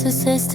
ce cesse.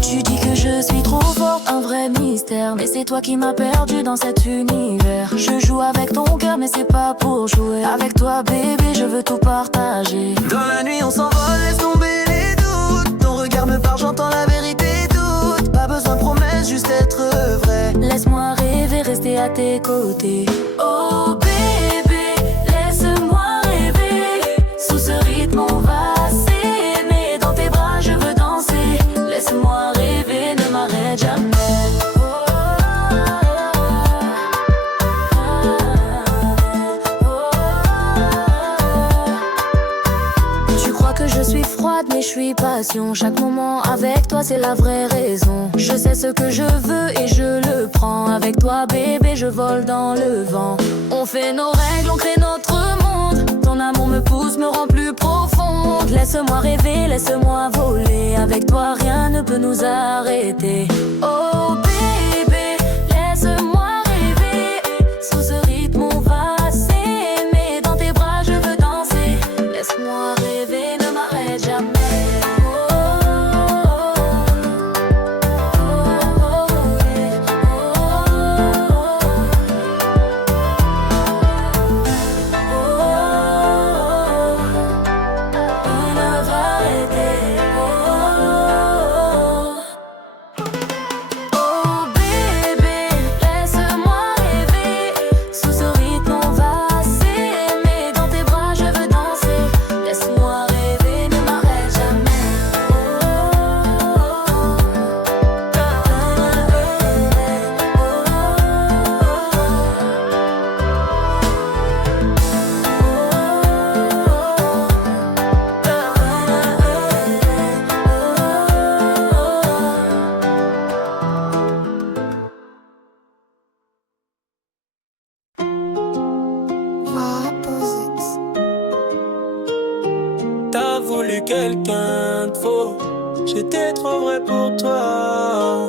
Tu dis que je suis trop forte, un vrai mystère, mais c'est toi qui m'as perdu dans cet univers. Je joue avec ton cœur, mais c'est pas pour jouer. Avec toi, bébé, je veux tout partager. Dans la nuit, on s'envole, laisse tomber les doutes. Ton regard me parle, j'entends la vérité toute. Pas besoin de promesses, juste être vrai. Laisse-moi rêver, rester à tes côtés. Oh bébé, laisse-moi rêver. Sous ce rythme, on va s'aimer. Dans tes bras, je veux danser. Laisse-moi rêver, ne m'arrête jamais. Tu crois que je suis froide, mais je suis passion. Chaque moment avec toi, c'est la vraie raison. Je sais ce que je veux et je le prends. Avec toi, bébé, je vole dans le vent. On fait nos règles, on crée notre monde. Ton amour me pousse, me rend plus profonde. Laisse-moi rêver, laisse-moi voler. Avec toi, rien ne peut nous arrêter. Oh bébé, laisse-moi rêver. Sous ce rythme, on va s'aimer. Dans tes bras, je veux danser. Laisse-moi rêver, ne m'arrête jamais. T'as voulu quelqu'un de faux, j'étais trop vrai pour toi.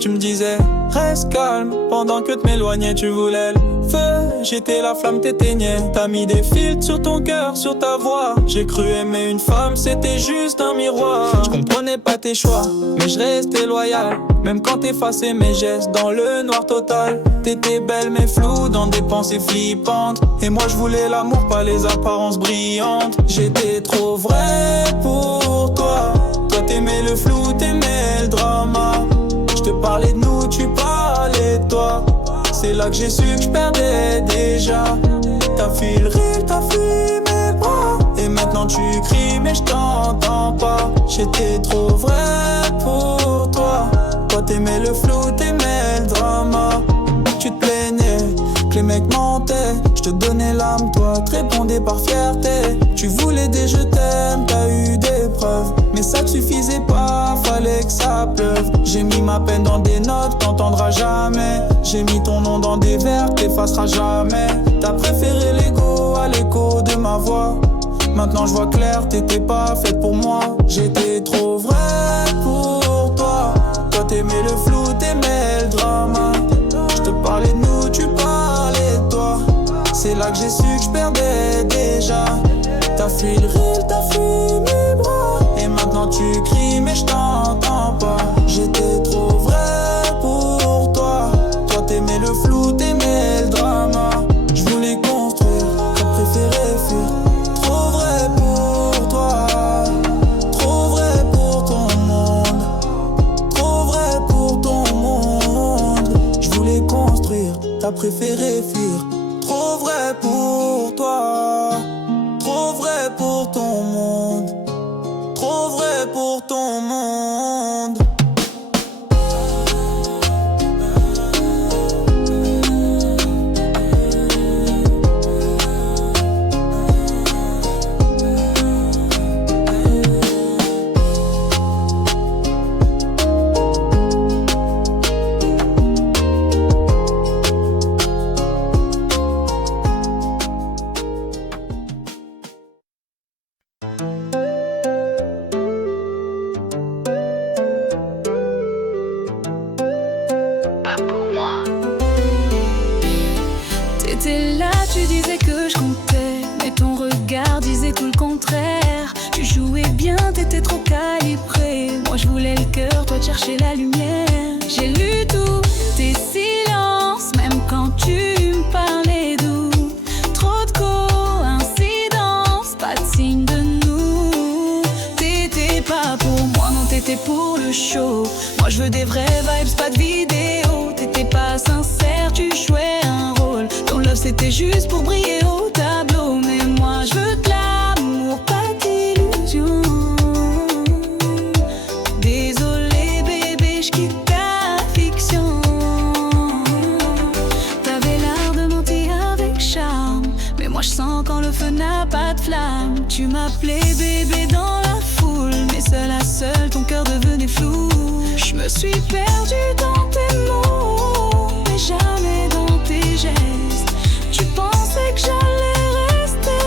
Tu me disais, reste calme, pendant que de m'éloigner tu voulais le feu. J'étais la flamme, t'éteignais. T'as mis des filtres sur ton cœur, sur ta voix. J'ai cru aimer une femme, c'était juste un miroir. Je comprenais pas tes choix, mais je restais loyal. Même quand t'effaçais mes gestes dans le noir total. T'étais belle mais floue dans des pensées flippantes. Et moi je voulais l'amour, pas les apparences brillantes. J'étais trop vrai pour toi. Toi t'aimais le flou, t'aimais le drama. Je te parlais de nous, tu parlais de toi. C'est là que j'ai su que je perdais déjà. T'as fui le rire, t'as fui mes bras. Et maintenant tu cries mais je t'entends pas. J'étais trop vrai pour toi. Toi t'aimais le flou, t'aimais le drama. Tu te plaignais que les mecs mentaient. Je te donnais l'âme, toi te répondais par fierté. Tu voulais des je t'aime, t'as eu des preuves. Mais ça te suffisait pas, fallait que ça pleuve. J'ai mis ma peine dans des notes, t'entendras jamais. J'ai mis ton nom dans des vers, t'effaceras jamais. T'as préféré l'ego à l'écho de ma voix. Maintenant je vois clair, t'étais pas faite pour moi. J'étais trop vrai pour toi. Toi t'aimais le flou, t'aimais le drama. Je te parlais de nous, tu parlais de toi. C'est là que j'ai su que je perdais déjà. T'as fui le rire, t'as fui mes bras. Et maintenant tu cries mais je t'entends pas. J'étais trop vrai pour toi. Toi t'aimais le flou, t'aimais le drama. Je voulais construire, t'as préféré fuir. Trop vrai pour toi. Trop vrai pour ton monde. Trop vrai pour ton monde. Je voulais construire, t'as préféré fuir. Trop vrai pour toi. Trop vrai pour ton monde. Trop vrai pour ton monde. contraire. Tu jouais bien, t'étais trop calibré. Moi je voulais le cœur, toi de chercher la lumière. J'ai lu tous tes silences, même quand tu me parlais doux. Trop de coïncidences, pas de signe de nous. T'étais pas pour moi, non t'étais pour le show. Moi je veux des vraies vibes, pas de vidéo. T'étais pas sincère, tu jouais un rôle. Ton love c'était juste pour briller au tableau. Mais moi je veux de l'amour, pas d'illusion. Désolé bébé, je quitte ta fiction. T'avais l'air de mentir avec charme, mais moi je sens quand le feu n'a pas de flamme. Tu m'appelais bébé dans la foule, mais seul à seul ton cœur devenait flou. Je me suis perdue dans tes mots, mais jamais dans tes gestes. Tu pensais que j'allais rester,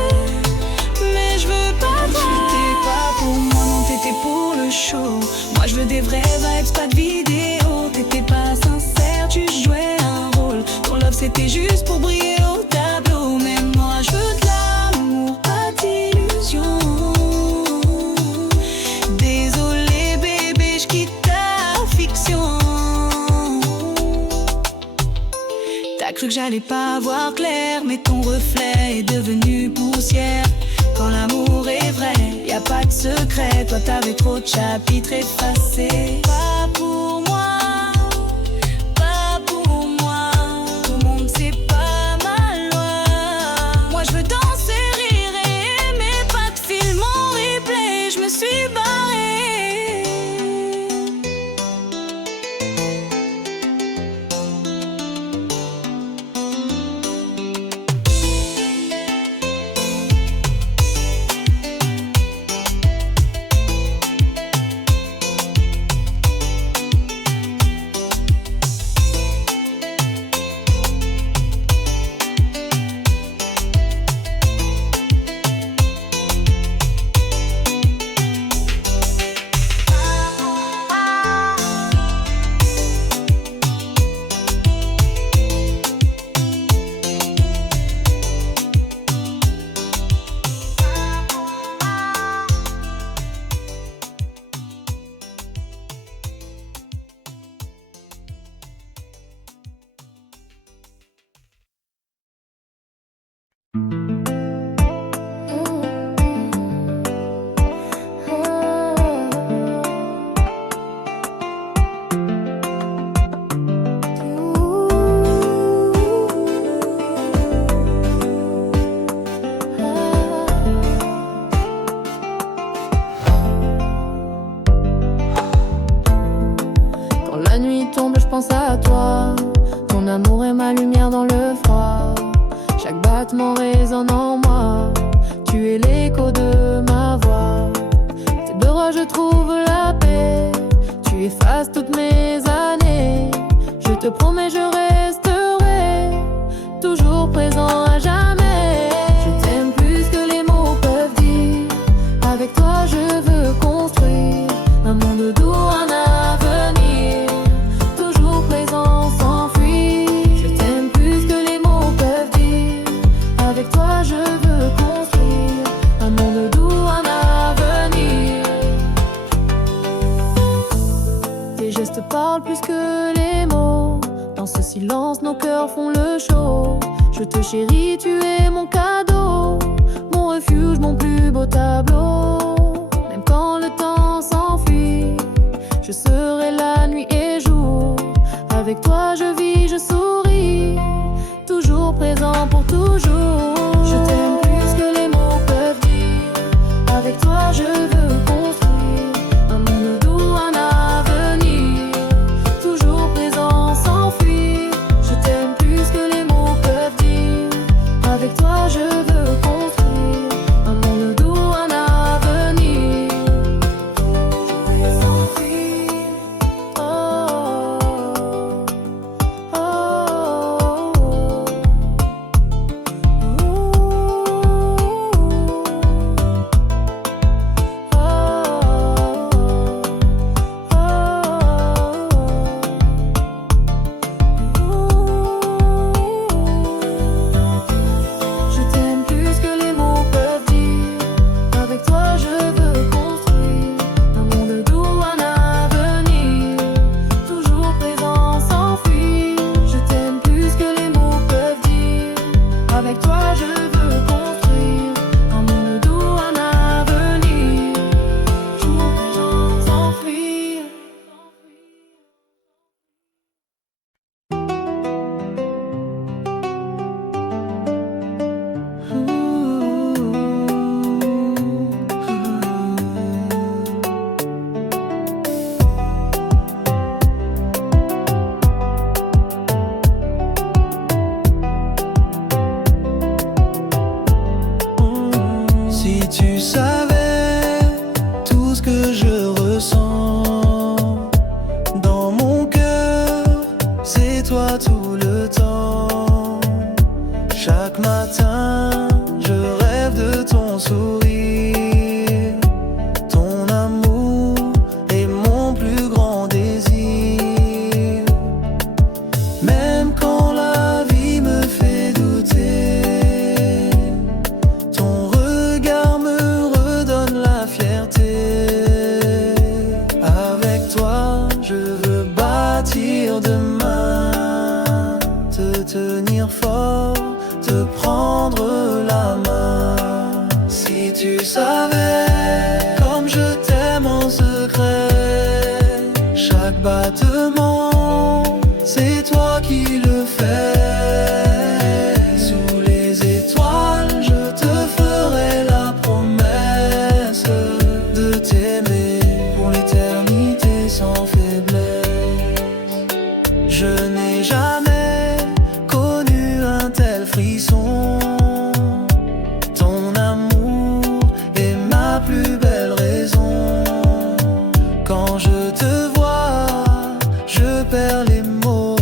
mais je veux pas toi. T'étais pas pour moi, non t'étais pour le show. Moi je veux des vraies vibes, pas de vidéo. T'étais pas sincère, tu jouais un rôle. Ton love c'était juste pour briller au tableau. Mais moi je veux de l'amour, pas d'illusion. Désolé bébé, je quitte ta fiction. T'as cru que j'allais pas voir clair, mais ton reflet est devenu poussière. Quand l'amour est vrai, y a pas de secret. Toi t'avais trop de chapitres effacés. Pas pour moi, pas pour moi. Tout le monde c'est pas ma loi. Moi je veux danser, rire et aimer. Pas de film en replay, je me suis barrée. Quand la nuit tombe, je pense à toi. Ton amour est ma lumière dans le froid. Chaque battement résonne en moi. Tu es l'écho de ma voix. Tes bras, je trouve la paix. Tu effaces toutes mes années. Je te promets, je resterai toujours présent à jamais. Je t'aime plus que les mots peuvent dire. Avec toi, je veux construire un monde doux, un avenir. Toujours présent, sans fuir. Je t'aime plus que les mots peuvent dire. Avec toi, je veux construire un monde doux, un avenir. Tes gestes parlent plus que les mots. Dans ce silence, nos cœurs font le show. Je te chéris, tu es mon cadeau. Mon refuge, mon plus beau tableau. Même quand le temps s'enfuit, je serai là nuit et jour. Avec toi je vis, je souris. Toujours présent pour toujours. Je t'aime plus que les mots peuvent dire. Avec toi je veux construire un monde doux, un avenir. Toujours présent, sans fuir. Je t'aime plus que les mots peuvent dire. Avec toi je veux construire un monde doux, un avenir. Sans fuir. Oh, oh, oh. battement, c'est toi qui le fais. Sous les étoiles, je te ferai la promesse de t'aimer pour l'éternité sans faiblesse. Je n'ai jamais connu un tel frisson. Ton amour est ma plus belle raison. Quand je te vois, je perds les mots.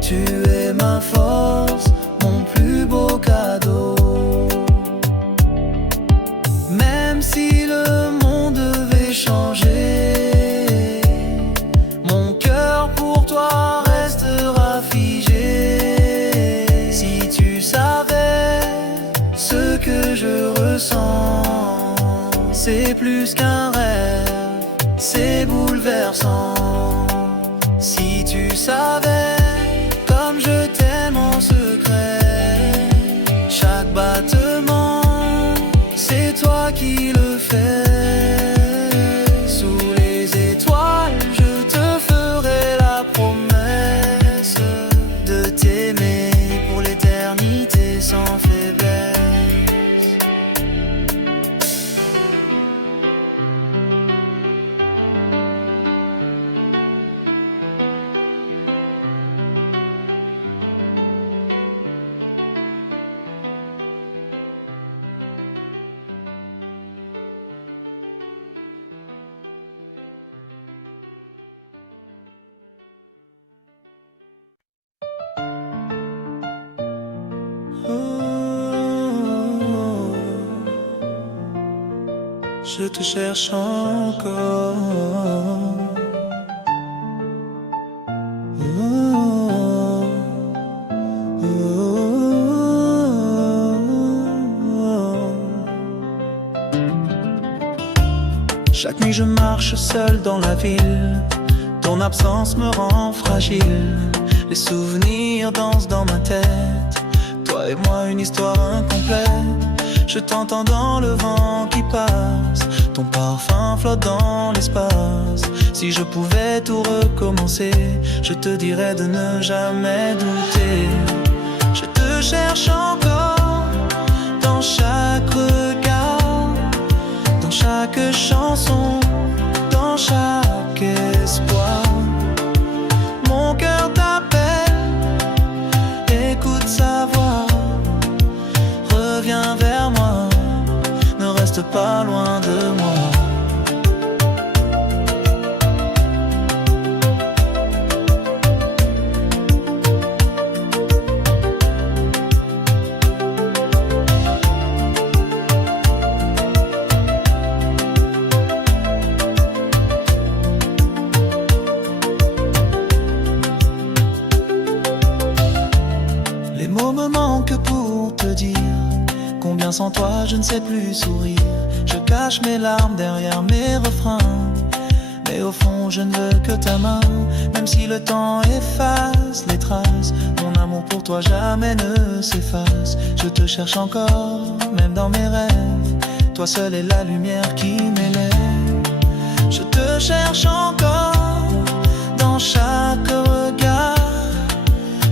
Tu es ma force, mon plus beau cadeau. Même si le monde devait changer, mon cœur pour toi restera figé. Si tu savais ce que je ressens, c'est plus qu'un rêve, c'est bouleversant. Si tu savais comme je t'aime en secret, chaque battement, c'est toi qui le fais. Sous les étoiles, je te ferai la promesse de t'aimer pour l'éternité sans faiblesse. Je te cherche encore. Chaque nuit je marche seul dans la ville. Ton absence me rend fragile. Les souvenirs dansent dans ma tête. Toi et moi une histoire incomplète. Je t'entends dans le vent qui passe. Ton parfum flotte dans l'espace. Si je pouvais tout recommencer, je te dirais de ne jamais douter. Je te cherche encore dans chaque regard, dans chaque chanson, dans chaque espoir. Mon cœur t'appelle, écoute sa voix. Reviens vers moi, ne reste pas loin de moi. Les mots me manquent pour te dire combien sans toi je ne sais plus sourire. Je cache mes larmes derrière mes refrains, mais au fond je ne veux que ta main. Même si le temps efface les traces, mon amour pour toi jamais ne s'efface. Je te cherche encore, même dans mes rêves. Toi seul est la lumière qui m'élève. Je te cherche encore dans chaque regard,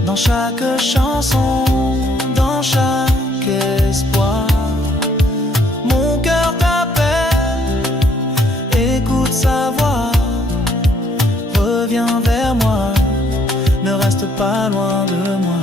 dans chaque chanson, dans chaque espoir. Mon cœur t'appelle, écoute sa voix. Reviens vers moi, ne reste pas loin de moi.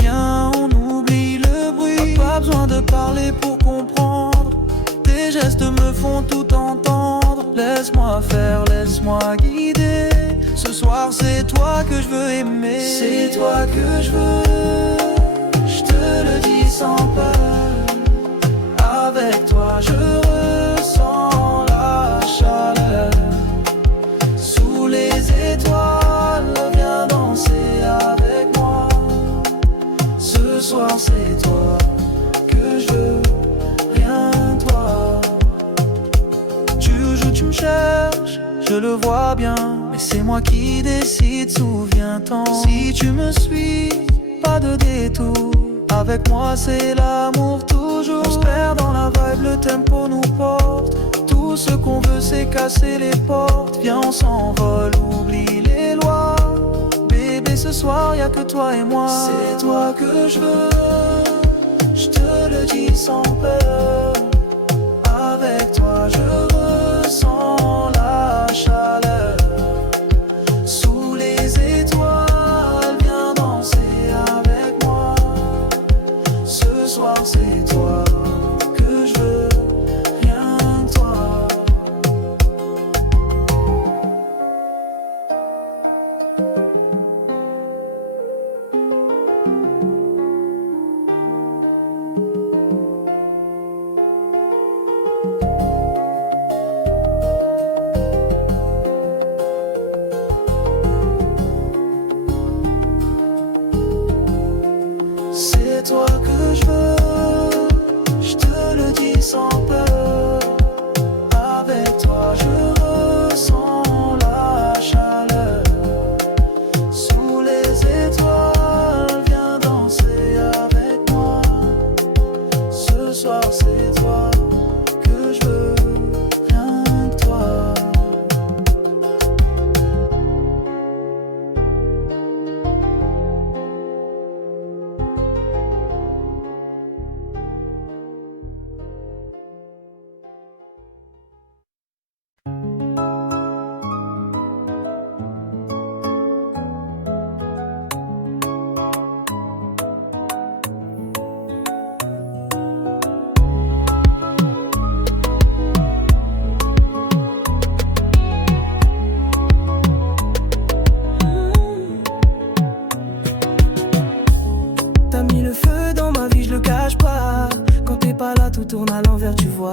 viens, on oublie le bruit. Pas besoin de parler pour comprendre. Tes gestes me font tout entendre. Laisse-moi faire, laisse-moi guider. Ce soir c'est toi que je veux aimer. C'est toi que je veux, je te le dis sans peur. Avec toi je ressens la chaleur. Sous les étoiles, viens danser avec moi. Ce soir c'est toi que je veux, rien que toi. Tu joues, tu me cherches, je le vois bien. Mais c'est moi qui décide, souviens-t'en. Si tu me suis, pas de détour. Avec moi c'est l'amour toujours. On se perd dans la vibe, le tempo nous porte. Tout ce qu'on veut c'est casser les portes. Viens on s'envole, oublie les lois. Bébé ce soir y'a que toi et moi. C'est toi que je veux, je te le dis sans peur. Avec toi je ressens la chaleur. Sous les étoiles, viens danser avec moi. Ce soir c'est toi que je veux, rien que toi. C'est toi que je veux, je te le dis sans peur. Avec toi je ressens la chaleur. Sous les étoiles, viens danser avec moi. Ce soir c'est toi que je veux, rien que toi. T'as mis le feu dans ma vie, je le cache pas. Quand t'es pas là, tout tourne à l'envers, tu vois.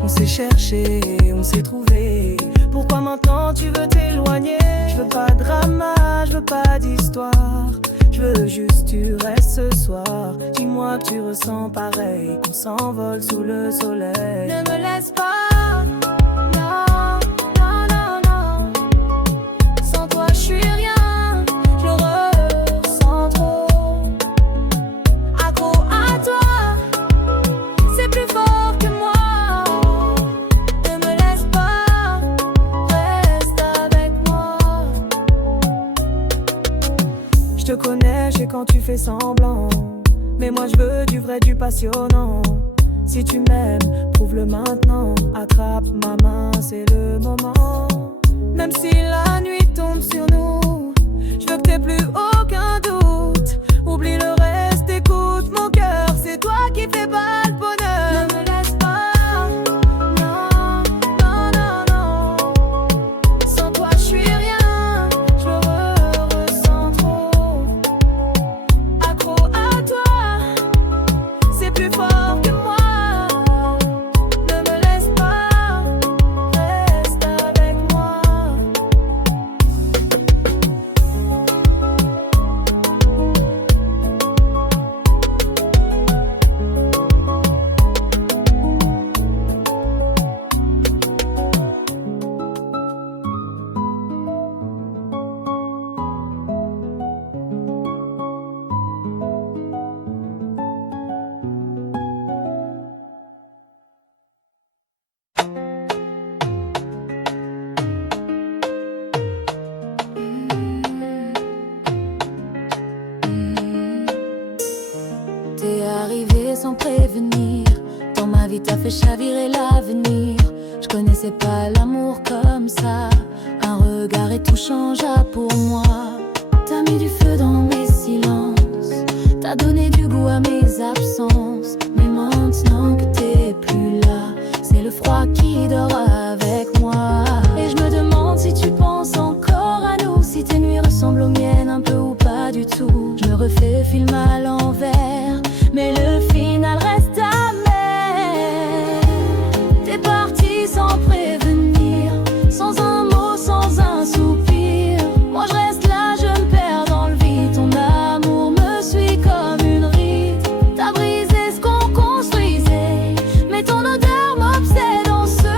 On s'est cherché, on s'est trouvé. Pourquoi maintenant tu veux t'éloigner? Je veux pas de drama, je veux pas d'histoire. Je veux juste tu restes ce soir. Dis-moi que tu ressens pareil, qu'on s'envole sous le soleil. Ne me laisse pas, non, non, non, non. Sans toi je suis rien, je le ressens trop. Accro à toi, c'est plus fort que moi. Ne me laisse pas, reste avec moi. Je te connais, je sais quand tu fais semblant. Mais moi je veux du vrai, du passionnant. Si tu m'aimes, prouve-le maintenant. Attrape ma main, c'est le moment. Même si la nuit tombe sur nous, je veux que t'aies plus aucun doute. Oublie le reste, écoute mon cœur. C'est toi qui fais pas le bonheur. Ne me laisse pas, non, non, non, non. Sans toi je suis rien, je le ressens trop. Accro à toi, c'est plus fort que moi. Ne me laisse pas, reste avec moi. T'es arrivé sans prévenir. Dans ma vie t'as fait chavirer l'avenir. Je connaissais pas l'amour comme ça. Un regard et tout changea pour moi. T'as mis du feu dans mes silences. T'as donné du goût à mes absences. Mais maintenant que t'es plus là, c'est le froid qui dort avec moi. Et je me demande si tu penses encore à nous, si tes nuits ressemblent aux miennes un peu ou pas du tout. Je me refais film à l'envers, mais le final reste amer. T'es parti sans prévenir, sans un mot, sans un soupir. Moi je reste là, je me perds dans le vide. Ton amour me suit comme une ride. T'as brisé ce qu'on construisait, mais ton odeur m'obsède en secret.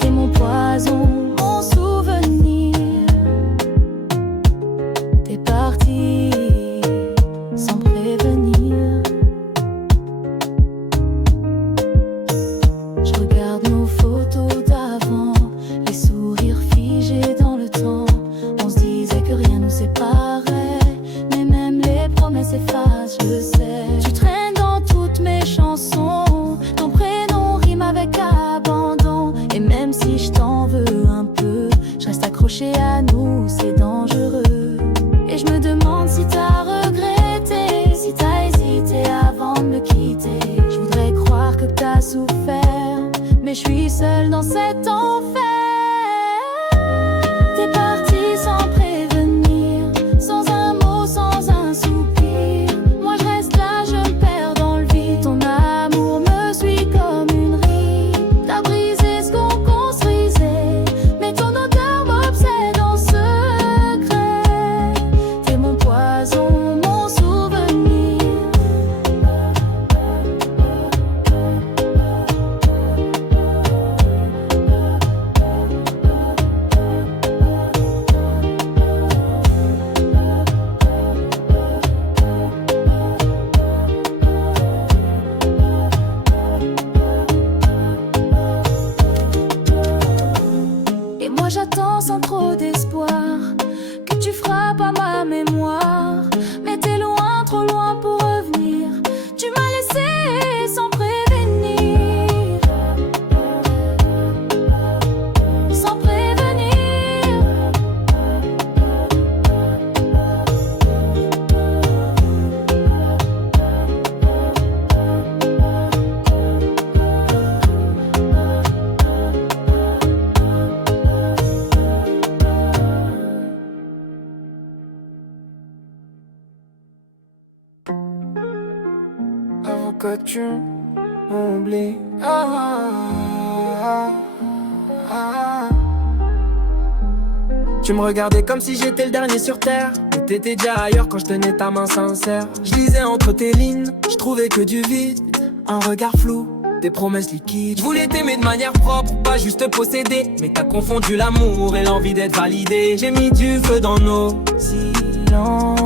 T'es mon poison, mon souvenir. T'es parti sans prévenir. Je regarde nos photos d'avant, les sourires figés dans le temps. On se disait que rien nous séparait, mais même les promesses s'effacent, je sais. Tu traînes dans toutes mes chansons, ton prénom rime avec abandon. Et même si je t'en veux un peu, je reste accroché à nous, c'est dangereux. Et je me demande si t'as regretté, si t'as hésité avant de me quitter. Je voudrais croire que t'as souffert, mais je suis seule dans cet enfer. T'es parti sans prévenir, sans un mot, sans un soupir. Moi je reste là, je me perds dans le vide. Ton amour me suit comme une ride. T'as brisé ce qu'on construisait, mais ton odeur m'obsède en secret. T'es mon poison, mon souvenir. Et moi j'attends sans trop d'espoir que tu frappes à ma mémoire. Mais t'es loin, trop loin pour revenir. Tu m'as laissé sans prévenir. Sans prévenir. Avant que tu m'oublies. Tu me regardais comme si j'étais le dernier sur terre. Mais t'étais déjà ailleurs quand je tenais ta main sincère. Je lisais entre tes lignes, je trouvais que du vide. Un regard flou, des promesses liquides. Je voulais t'aimer de manière propre, pas juste te posséder. Mais t'as confondu l'amour et l'envie d'être validé. J'ai mis du feu dans nos silences.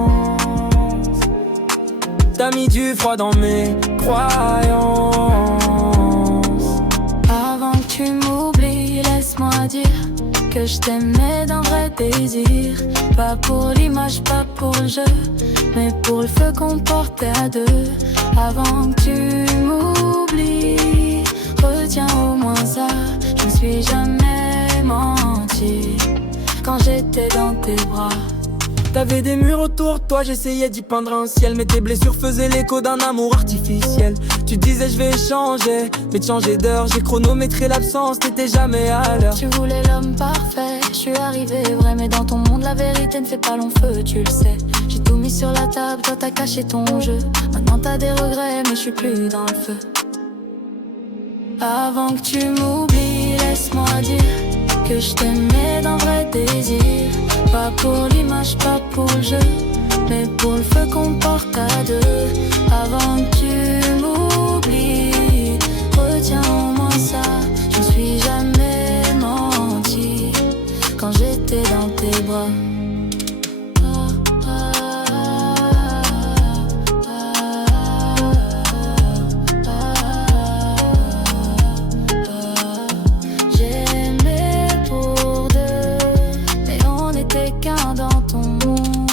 T'as mis du froid dans mes croyances. Avant que tu m'oublies, laisse-moi dire que je t'aimais d'un vrai désir. Pas pour l'image, pas pour le jeu, mais pour le feu qu'on portait à deux. Avant que tu m'oublies, retiens au moins ça, je ne suis jamais menti quand j'étais dans tes bras. T'avais des murs autour de toi, j'essayais d'y peindre un ciel. Mais tes blessures faisaient l'écho d'un amour artificiel. Tu disais je vais changer, mais de changer d'heure. J'ai chronométré l'absence, t'étais jamais à l'heure. Tu voulais l'homme parfait, je suis arrivé vrai. Mais dans ton monde la vérité ne fait pas long feu, tu le sais. J'ai tout mis sur la table, toi t'as caché ton jeu. Maintenant t'as des regrets, mais je suis plus dans le feu. Avant que tu m'oublies, laisse-moi dire que je t'aimais d'un vrai désir. Pas pour l'image, pas pour le jeu, mais pour le feu qu'on porte à deux. Avant que tu m'oublies, retiens au moins ça, je ne suis jamais menti quand j'étais dans tes bras. J'aimais pour deux, mais on n'était qu'un dans ton monde.